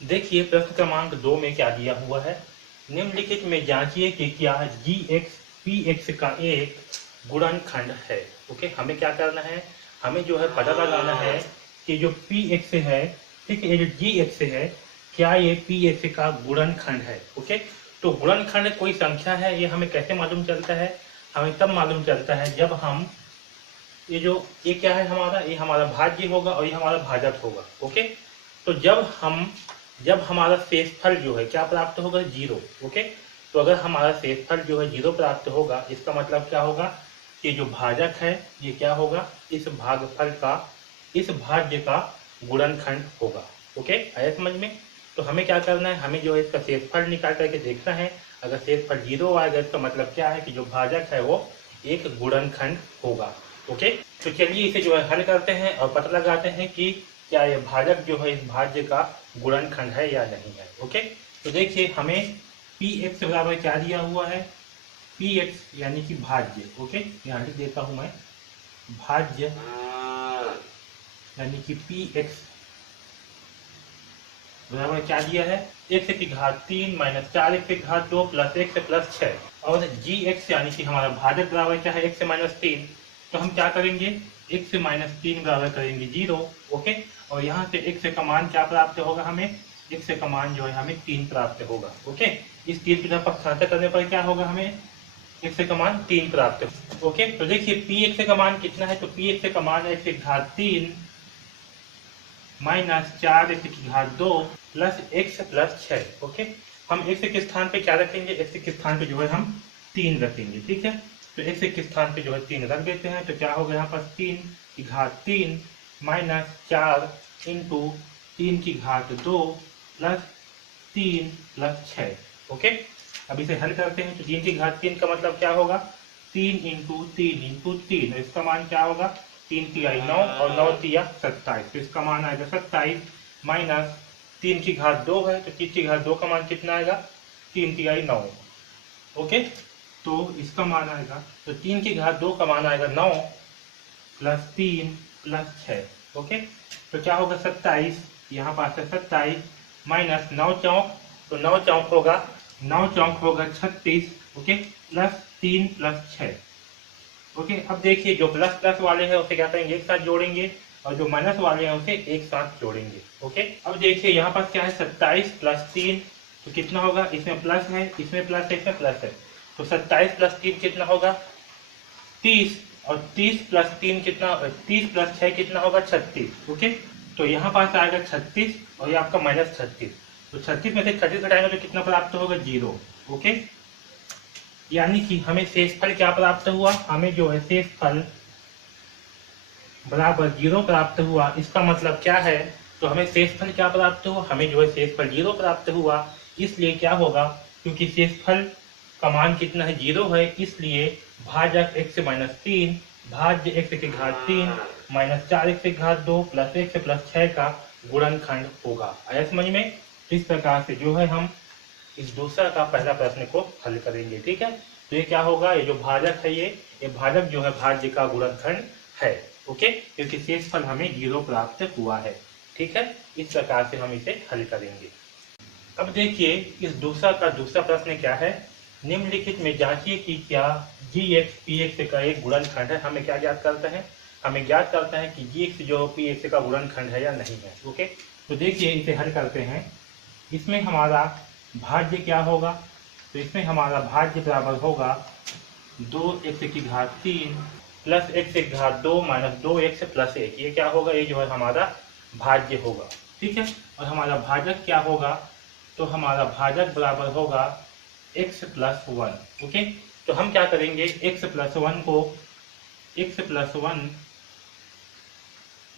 देखिए प्रश्न क्रमांक 2 में क्या दिया हुआ है। निम्नलिखित में जांचिए कि क्या जी एक्स पी एक्स का एक गुणनखंड है। ओके, हमें क्या करना है, हमें जो है पता लगाना है कि जो पी एक्स है, ठीक है, ये जो जी एक्स है, क्या ये पी एक्स का गुणनखंड है। ओके, तो गुणनखंड कोई संख्या है, ये हमें कैसे मालूम चलता है, हमें तब मालूम चलता है जब हम ये क्या है हमारा, ये हमारा भाज्य होगा और ये हमारा भाजक होगा। ओके, तो जब हमारा शेषफल जो है क्या प्राप्त होगा, जीरो। ओके, तो अगर हमारा शेषफल जो है जीरो प्राप्त होगा, इसका मतलब क्या होगा कि जो भाजक है ये क्या होगा, इस भागफल का, इस भाज्य का गुणनखंड होगा। ओके, आया समझ में। तो हमें क्या करना है, हमें जो है इसका शेषफल निकाल करके देखना है। अगर शेषफल जीरो आएगा इसका मतलब क्या है कि जो भाजक है वो एक गुणनखंड होगा। ओके, तो चलिए इसे जो है हल करते हैं और पता लगाते हैं कि क्या ये भाजक जो है इस भाज्य का गुणनखंड है या नहीं है। ओके, तो देखिए हमें पी एक्स बराबर क्या दिया हुआ है, पी एक्स यानी कि भाज्य। ओके, यहाँ लिख देता हूं मैं, भाज्य यानी कि पी एक्स बराबर क्या दिया है, एक्स की घात 3 माइनस 4 एक्स की घात 2 प्लस एक्स प्लस 6। और जी एक्स यानी कि हमारा भाजक बराबर क्या है, एक्स माइनस 3। तो हम क्या करेंगे, एक्स माइनस 3 बराबर करेंगे 0। ओके, और यहाँ से एक्स का मान क्या प्राप्त होगा, हमें एक्स का मान जो है हमें 3 प्राप्त होगा। ओके, इस 3 की तरफ पक्षांतर करने पर क्या होगा, हमें एक्स का मान 3 प्राप्त होगा। ओके, तो देखिए पी एक्स का मान कितना है, तो पी एक्स का मान है एक्स की घात 3 माइनस 4 एक्स की घात 2 प्लस एक्स प्लस 6। ओके, हम एक्स के स्थान पे क्या रखेंगे, एक्स के स्थान पे जो है हम 3 रखेंगे। ठीक है, तो एक्स के स्थान पे जो है 3 रख देते हैं, तो क्या होगा यहाँ पर 3 की घात 3 माइनस 4 इंटू 3 की घात 2 प्लस 3 प्लस 6। ओके, अब इसे हल करते हैं, तो 3 की घात 3 का मतलब क्या होगा, 3 इंटू 3 इंटू 3, इसका मान क्या होगा, 3 तिहाई 9 और 9 तिया 27, तो इसका मान आएगा 27 माइनस 3 की घात 2 है, तो 3 की घात 2 का मान कितना आएगा, 3 तिहाई 9। ओके, तो इसका मान आएगा, तो 3 की घात 2 का मान आएगा 9 प्लस 3 प्लस 6। ओके, तो क्या होगा 27, यहाँ पास है 27 माइनस 9 चौक, तो 9 चौक होगा 9 चौक होगा 36। Okay, plus 3 plus 6। ओके, अब देखिए जो प्लस प्लस वाले हैं उसे क्या करेंगे, एक साथ जोड़ेंगे, और जो माइनस वाले हैं उसे एक साथ जोड़ेंगे। ओके, अब देखिए यहाँ पर क्या है, 27 प्लस 3, तो कितना होगा, इसमें प्लस है, इसमें प्लस है, इसमें प्लस है, तो 27 प्लस 3 कितना होगा 30, और 30 प्लस 3 कितना, 30 प्लस 6 कितना होगा 36। ओके, तो यहाँ पास आएगा 36 और ये आपका माइनस 36, तो 36 में से 36 घटाएंगे तो कितना प्राप्त होगा, 0। ओके, यानी कि हमें शेषफल क्या प्राप्त हुआ, हमें जो है शेषफल बराबर 0 प्राप्त हुआ। इसका मतलब क्या है, तो हमें शेषफल क्या प्राप्त हुआ, हमें जो है शेषफल 0 प्राप्त हुआ। इसलिए क्या होगा, क्योंकि शेषफल का मान कितना है, 0 है, इसलिए भाजक x माइनस 3 भाज्य x की घात 3 माइनस 4 एक्स की घात 2 प्लस एक्स प्लस 6 का गुणनखंड होगा। आया समझ में। इस प्रकार से जो है हम इस दूसरा का पहला प्रश्न को हल करेंगे। ठीक है, तो ये क्या होगा, ये जो भाजक है ये भाजक जो है भाज्य का गुणनखंड है। ओके, क्योंकि शेषफल हमें 0 प्राप्त हुआ है। ठीक है, इस प्रकार से हम इसे हल करेंगे। अब देखिए इस दूसरा का दूसरा प्रश्न क्या है, निम्नलिखित में जांचिए कि क्या जी एक्स पी एक्स का एक गुणनखंड है। हमें क्या ज्ञात करता है, हमें ज्ञात करता है कि जी एक्स जो पी एक्स का गुणनखंड है या नहीं है। ओके, तो देखिए इसे हल करते हैं। इसमें हमारा भाज्य क्या होगा, तो इसमें हमारा भाज्य बराबर होगा 2x की घात 3 प्लस x की घात 2 माइनस 2x प्लस 1। ये क्या होगा, ये जो है हमारा भाज्य होगा। ठीक है, और हमारा भाजक क्या होगा, तो हमारा भाजक बराबर होगा x प्लस 1। ओके, तो हम क्या करेंगे, x प्लस 1 को x प्लस 1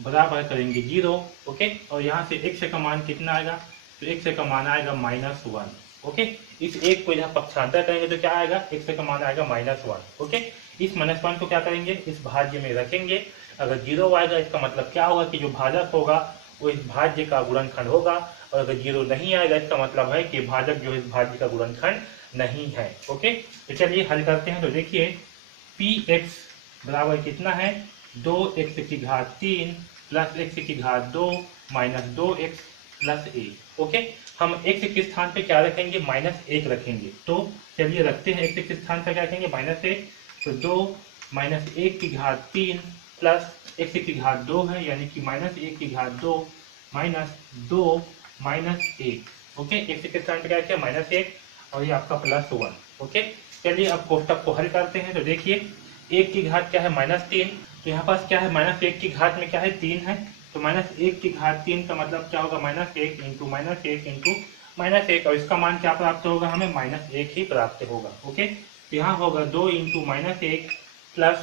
बराबर करेंगे 0। ओके, और यहाँ से x का मान कितना आएगा, तो x का मान आएगा माइनस 1। ओके, इस एक को यहाँ पक्षांतर करेंगे तो क्या आएगा, x का मान आएगा माइनस 1। ओके, इस माइनस 1 को क्या करेंगे, इस भाज्य में रखेंगे। अगर 0 आएगा इसका मतलब क्या होगा कि जो भाजक होगा वो इस भाज्य का गुणनखंड होगा, और अगर 0 नहीं आएगा इसका मतलब है कि भाजक जो इस भाज्य का गुणनखंड नहीं है। ओके, तो चलिए हल करते हैं। तो देखिए पी एक्स बराबर कितना है, 2x की घात 3 प्लस x की घात 2 माइनस 2x प्लस ए। ओके, हम x के स्थान पे क्या रखेंगे, -1 रखेंगे। तो चलिए रखते हैं x के स्थान पर क्या रखेंगे, -1। तो 2 -1 की घात 3 प्लस x की घात 2 है, यानी कि -1 की घात 2 -2 -1। ओके, x के स्थान पे क्या किया, -1 और ये आपका +1। ओके, चलिए अब कोष्टक को हल करते हैं। तो देखिए 1 की घात क्या है, -3। तो यहाँ पास क्या है, -1 की घात में क्या है, 3 है। तो -1 की घात 3 का मतलब क्या होगा, -1 इंटू -1 इंटू -1, और इसका मान क्या प्राप्त होगा, हमें -1 ही प्राप्त होगा। ओके, तो यहाँ होगा 2 इंटू -1 प्लस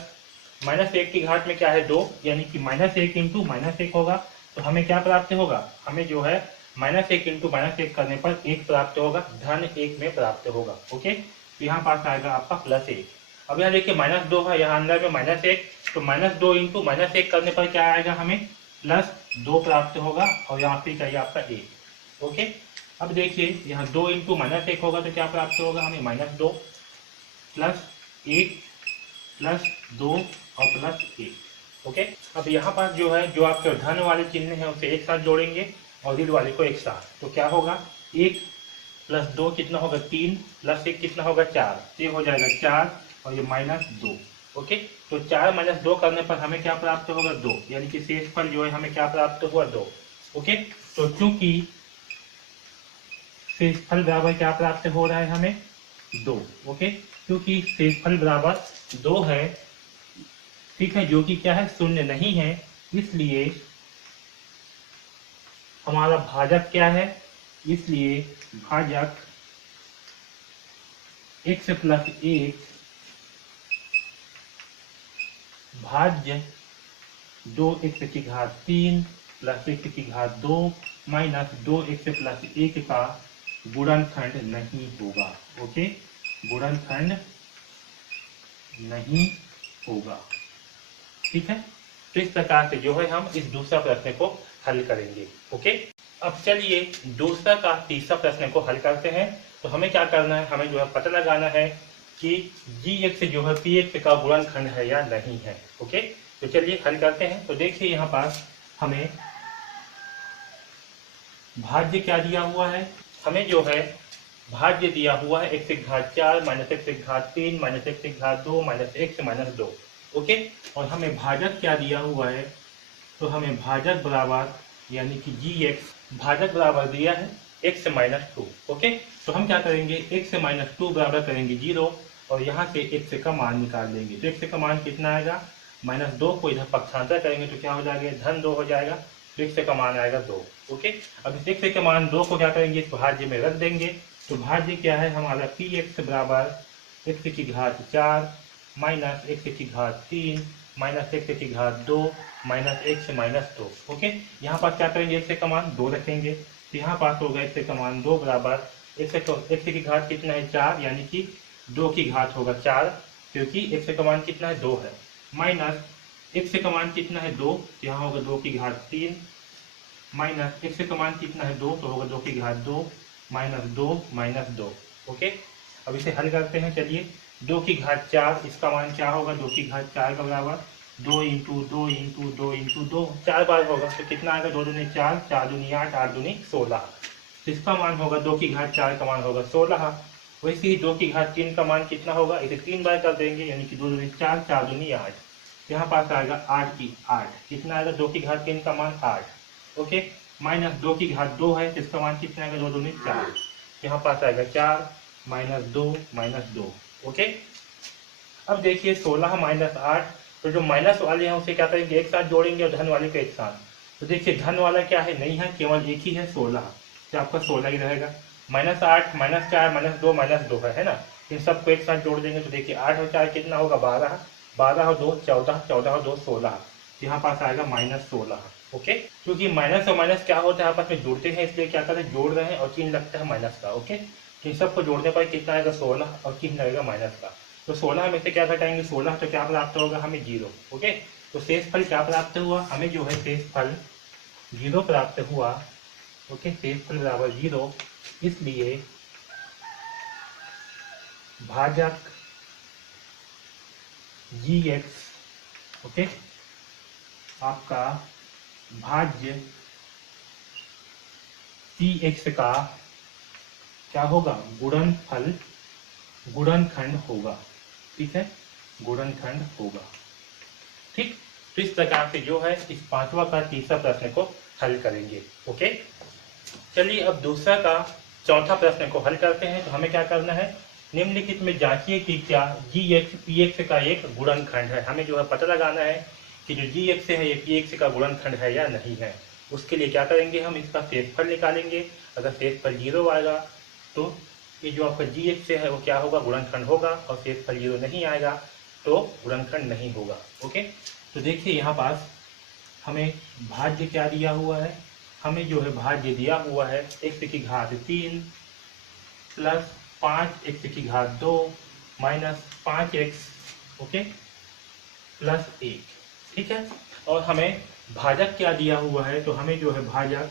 -1 की घात में क्या है, 2, यानी कि -1 इंटू -1 होगा। तो हमें क्या प्राप्त होगा, हमें जो है -1 इंटू -1 करने पर 1 प्राप्त होगा, धन 1 में प्राप्त होगा। ओके, तो यहाँ पास आएगा आपका +1। अब यहाँ देखिए -2 है, यहाँ अंदर में -1, तो -2 इंटू -1 करने पर क्या आएगा, हमें +2 प्राप्त होगा, और यहाँ पे चाहिए आपका 1। ओके, अब देखिए यहाँ 2 इंटू -1 होगा तो क्या प्राप्त होगा, हमें -2 प्लस 1 प्लस 2 और +1। ओके, अब यहाँ पास जो है, जो आपके धन वाले चिन्ह है उसे एक साथ जोड़ेंगे और ऋण वाले को एक साथ। तो क्या होगा, 1 + 2 कितना होगा, 3 + 1 कितना होगा, 4। ये हो जाएगा 4 और ये -2। ओके, तो 4 - 2 करने पर हमें क्या प्राप्त होगा, 2, यानी कि शेषफल जो है हमें क्या प्राप्त हुआ, 2। ओके, तो चूंकि शेषफल बराबर क्या प्राप्त हो रहा है, हमें 2। ओके, क्योंकि शेषफल बराबर 2 है, ठीक है, जो कि क्या है, शून्य नहीं है, इसलिए हमारा भाजक क्या है, इसलिए भाजक x + 1 भाज्य 2x की घात 3 प्लस x की घात 2 माइनस 2x + 1 का गुणनखंड नहीं होगा। ओके, गुणनखंड नहीं होगा, ठीक है। तो इस प्रकार से जो है हम इस दूसरा प्रश्न को हल करेंगे। ओके, अब चलिए दूसरा का तीसरा प्रश्न को हल करते हैं। तो हमें क्या करना है, हमें जो है पता लगाना है कि gx जो है px का गुणनखंड है या नहीं है। ओके, तो चलिए हल करते हैं। तो देखिए यहाँ पास हमें भाज्य क्या दिया हुआ है, हमें जो है भाज्य दिया हुआ है x की घात 4 - x की घात 3 - x की घात 2 - x - 2। ओके, और हमें भाजक क्या दिया हुआ है, तो हमें भाजक बराबर यानी कि gx भाजक बराबर दिया है x - 2। ओके, तो हम क्या करेंगे, x - 2 बराबर करेंगे 0 और यहाँ से x का मान निकाल लेंगे। तो x का मान कितना आएगा, -2 को इधर पक्षांतर करेंगे तो क्या हो जाएगा, धन 2 हो जाएगा। तो x का मान आएगा 2। ओके, अब इस x के मान 2 को क्या करेंगे, इस भाज्य में रख देंगे। तो भाज्य क्या है हमारा, px बराबर x की घात 4 माइनस x की घात 3 माइनस x की घात 2 माइनस x - 2। ओके, यहाँ पास क्या करेंगे, x का मान 2 रखेंगे। तो यहाँ पास होगा x का मान 2 बराबर x की घात कितना है, 4, यानी कि 2 की घात होगा 4, क्योंकि x का मान कितना है, 2 है। माइनस x का मान कितना है, 2, यहाँ होगा 2 की घात 3 माइनस x का मान कितना है, 2, तो होगा 2 की घात 2 माइनस 2। ओके, अब इसे हल करते हैं। चलिए 2 की घात 4, इसका मान क्या होगा, 2 की घात 4 का बराबर 2 इंटू 2 इंटू 2 इंटू 2, 4 बार होगा। तो कितना आएगा, 2 दूनी 4, 4 दूनी 8, 8 दूनी 16। तो इसका मान होगा 2 की घात 4 का मान होगा 16। वैसे ही 2 की घात 3 का मान कितना होगा, इसे 3 बार कर देंगे, यानी कि 2 दूनी 4, 4 दूनी 8। यहाँ पास आएगा 8 की 8, कितना आएगा, 2 की घात 3 का मान 8। ओके, माइनस 2 की घात 2 है, इसका मान कितना आएगा, 2 दूनी 4। यहाँ पास आएगा 4 -2 ओके, अब देखिए 16 -8, तो जो माइनस वाले हैं उसे क्या करेंगे, एक साथ जोड़ेंगे और धन वाले को एक साथ। तो देखिए धन वाला क्या है, नहीं है, केवल एक ही है 16, तो आपका 16 ही रहेगा। -8 -4 -2 है ना, इन सबको एक साथ जोड़ देंगे तो देखिए 8 और 4 कितना होगा, 12, 12 और 2 14, 14 और 2 16। यहाँ पास आएगा -16। ओके, क्योंकि माइनस और माइनस क्या होता है, आपस में जुड़ते हैं, इसलिए क्या करते हैं, जोड़ रहे हैं और चिन्ह लगता है माइनस का। ओके, इन सबको जोड़ने पर कितना आएगा, 16 और चिन्ह लगेगा माइनस का। तो 16 में से क्या घटाएंगे, 16, तो क्या प्राप्त होगा हमें, 0। ओके, तो शेषफल क्या प्राप्त हुआ, हमें जो है शेषफल 0 प्राप्त हुआ। ओके, शेषफल बराबर 0, इसलिए भाजक gx, ओके, आपका भाज्य px का क्या होगा, गुणनफल, गुणनखंड होगा। ठीक है, गुणनखंड होगा। ठीक, तो इस प्रकार से जो है इस पांचवा का तीसरा प्रश्न को हल करेंगे। ओके, चलिए अब दूसरा का चौथा प्रश्न को हल करते हैं। तो हमें क्या करना है, निम्नलिखित में जांचिए कि क्या gx px का एक गुणनखंड है। हमें जो है पता लगाना है कि जो gx है ये px का गुणनखंड है या नहीं है। उसके लिए क्या करेंगे, हम इसका शेषफल निकालेंगे। अगर शेषफल 0 आएगा तो ये जो आपका gx है वो क्या होगा, गुणनखंड होगा, और शेषफल 0 नहीं आएगा तो गुणनखंड नहीं होगा। ओके, तो देखिए यहाँ पास हमें भाज्य क्या दिया हुआ है, हमें जो है भाज्य दिया हुआ है x की घात 3 प्लस 5x की घात 2 माइनस 5x ओके प्लस 1। ठीक है, और हमें भाजक क्या दिया हुआ है, तो हमें जो है भाजक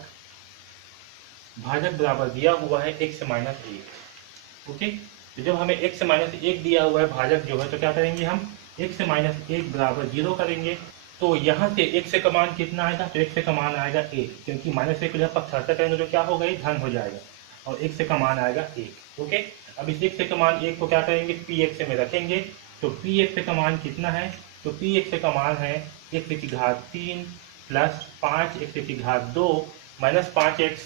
बराबर दिया हुआ है x माइनस 1। ओके, तो जब हमें x माइनस 1 दिया हुआ है भाजक जो है, तो क्या करेंगे हम x माइनस 1 बराबर 0 करेंगे। तो यहाँ से x का मान कितना आएगा, तो x का मान आएगा 1, क्योंकि माइनस 1 को जब पक्षांतर करेंगे तो क्या होगा, ये धन हो जाएगा, और x का मान आएगा 1। ओके, अब इस x का मान 1 को क्या करेंगे, px में रखेंगे। तो px का मान कितना है, तो px का मान है x की घात 3 प्लस 5x की घात 2 माइनस 5x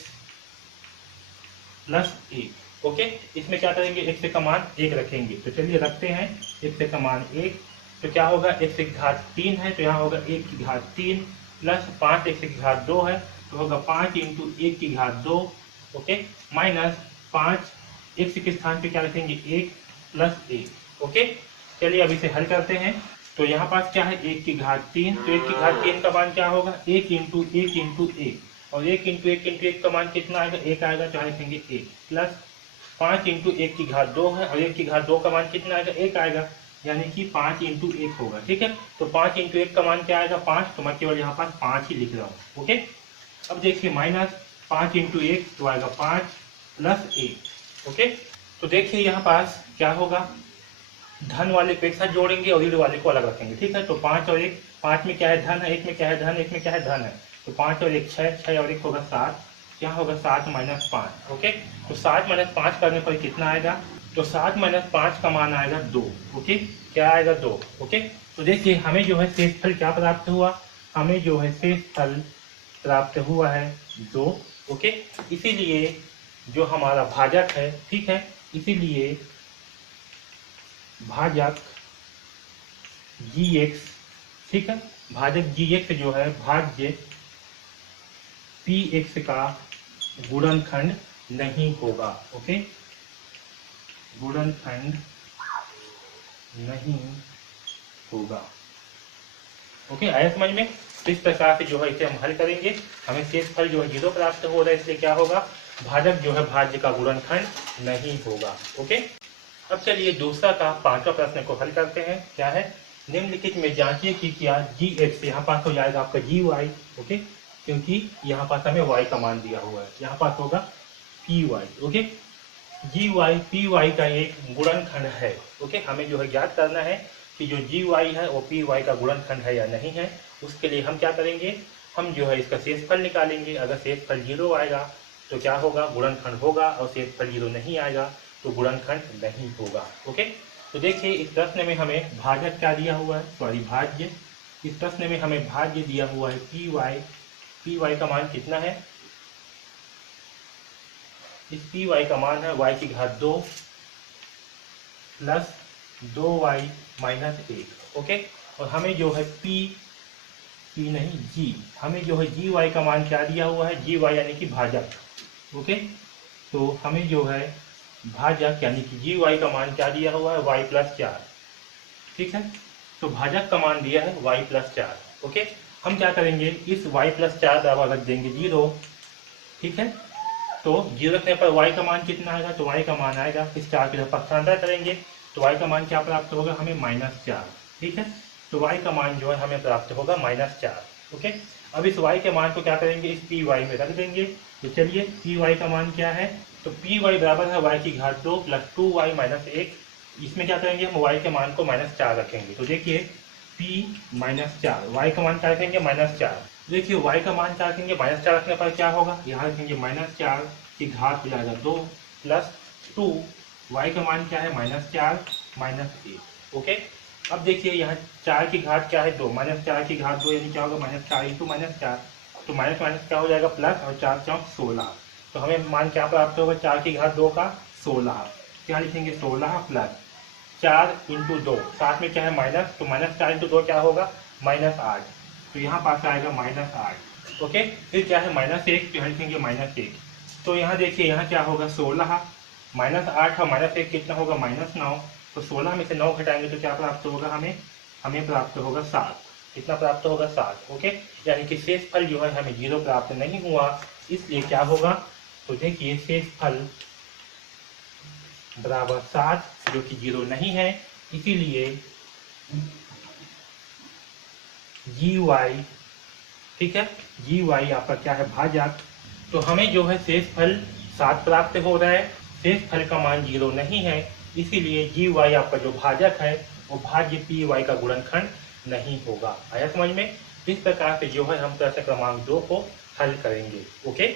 प्लस 1। ओके, इसमें क्या करेंगे, x का मान 1 रखेंगे। तो चलिए रखते हैं x का मान 1। तो क्या होगा, x की घात 3 है तो यहाँ होगा 1 की घात 3 प्लस 5x की घात 2 है तो होगा 5 इंटू 1 की घात 2 ओके माइनस 5 x के स्थान पे क्या रखेंगे 1 प्लस 1। ओके, चलिए अब इसे हल करते हैं। तो यहाँ पास क्या है 1 की घात 3, तो 1 की घात 3 का मान क्या होगा 1 इंटू 1 इंटू 1, और 1 इंटू 1 इंटू 1 का मान कितना आएगा 1 आएगा, तो यहाँ लिखेंगे 1 प्लस 5 इंटू 1 की घात 2 है, और 1 की घात 2 का मान कितना आएगा 1 आएगा, यानी कि 5 इंटू 1 होगा। ठीक है, तो 5 इंटू 1 का मान क्या आएगा 5, तो मैं केवल यहाँ पास 5 ही लिख रहा हूँ। ओके, अब देखिए माइनस 5 इंटू 1 तो आएगा 5 प्लस 1। ओके, तो देखिए यहाँ पास क्या होगा, धन वाले को एक साथ जोड़ेंगे और ऋण वाले को अलग रखेंगे। ठीक है, तो 5 और 1, 5 में क्या है धन है, 1 में क्या है धन, 1 में क्या है धन है, तो 5 और 1 6, 6 और 1 होगा 7, क्या होगा 7 माइनस 5। ओके, तो 7 माइनस 5 करने पर कितना आएगा, तो 7 माइनस 5 का मान आएगा 2। ओके, क्या आएगा 2। ओके, तो देखिए हमें जो है शेषफल क्या प्राप्त हुआ, हमें जो है शेषफल प्राप्त हुआ है 2। ओके, इसीलिए जो हमारा भाजक है, ठीक है, इसीलिए भाजक gx, ठीक है, भाजक gx जो है भाज्य px का गुणनखंड नहीं होगा। ओके, गुणनखंड नहीं होगा। ओके, आया समझ में। तो इस प्रकार से जो है इसे हम हल करेंगे, हमें शेषफल जो है 0 प्राप्त हो रहा है, इसलिए क्या होगा, भाजक जो है भाज्य का गुणनखंड नहीं होगा। ओके, अब चलिए दूसरा का पांचवा प्रश्न को हल करते हैं। क्या है, निम्नलिखित में जांचिए कि क्या gx यहाँ पास हो जाएगा आपका gy। ओके, क्योंकि यहाँ पास हमें y का मान दिया हुआ है, यहाँ पास होगा py। ओके, gy py का एक गुणनखंड है। ओके, हमें जो है ज्ञात करना है कि जो gy है वो py का गुणनखंड है या नहीं है। उसके लिए हम क्या करेंगे, हम जो है इसका शेषफल निकालेंगे। अगर शेषफल 0 आएगा तो क्या होगा, गुणनखंड होगा, और शेषफल 0 नहीं आएगा तो गुणनखंड नहीं होगा। ओके, तो देखिए इस प्रश्न में हमें भाजक क्या दिया हुआ है, सॉरी भाज्य, इस प्रश्न में हमें भाज्य दिया हुआ है py का मान कितना है, इस py का मान है y की घात 2 प्लस 2y माइनस 1। ओके, और हमें जो है हमें जो है gy का मान क्या दिया हुआ है, gy यानी कि भाजक। ओके, तो हमें जो है भाजक यानी कि gy का मान क्या दिया हुआ है y प्लस 4। ठीक है, तो भाजक का मान दिया है y प्लस 4। ओके, हम क्या करेंगे, इस y प्लस 4 बराबर रख देंगे 0। ठीक है, तो 0 रखने पर y का मान कितना आएगा, तो y का मान आएगा, इस 4 की तरफ पक्षांतर करेंगे तो y का मान क्या प्राप्त होगा हमें -4। ठीक है, तो y का मान जो है हमें प्राप्त होगा -4। ओके, अब इस y के मान को क्या करेंगे, इस py में रख देंगे। तो चलिए py का मान क्या है, तो py बराबर है y की घात 2 प्लस 2y माइनस 1। इसमें क्या करेंगे, हम y के मान को -4 रखेंगे। तो देखिए p -4, y का मान क्या रखेंगे -4। देखिए y का मान क्या रखेंगे, -4 रखने पर क्या होगा, यहाँ रखेंगे -4 की घात हो जाएगा 2 प्लस 2। y का मान क्या है, -4 -1। ओके, अब देखिए यहाँ 4 की घात क्या है, 2, -4 की घात 2 यानी क्या होगा, -4 इंटू -4, तो माइनस माइनस क्या हो जाएगा प्लस, और 4 4 16। तो हमें मान क्या प्राप्त होगा, 4 की घात 2 का 16। क्या लिखेंगे, 16 प्लस 4 इंटू 2, साथ में क्या है माइनस, तो -4 इंटू 2 क्या होगा, -8। तो यहाँ पास आएगा -8। ओके, फिर क्या है -1, तो यहाँ लिखेंगे -1। तो यहाँ देखिए यहाँ क्या होगा, 16 -8 और -1 कितना होगा, -9। तो 16 में से 9 घटाएंगे तो क्या प्राप्त होगा, हमें प्राप्त होगा 7। कितना प्राप्त होगा, 7। ओके, यानी कि शेष फल जो है हमें 0 प्राप्त नहीं हुआ, इसलिए क्या होगा, तो देखिए शेष फल बराबर 7, जो कि 0 नहीं है, इसीलिए जी वाई, ठीक है, जी वाई आपका क्या है, भाजक। तो हमें जो है शेष फल 7 प्राप्त हो रहा है, शेष फल का मान 0 नहीं है, इसीलिए जी वाई आपका जो भाजक है वो भाज्य पी वाई का गुणनखंड नहीं होगा। आया समझ में। इस प्रकार से जो है हम प्रश्न क्रमांक 2 को हल करेंगे। ओके।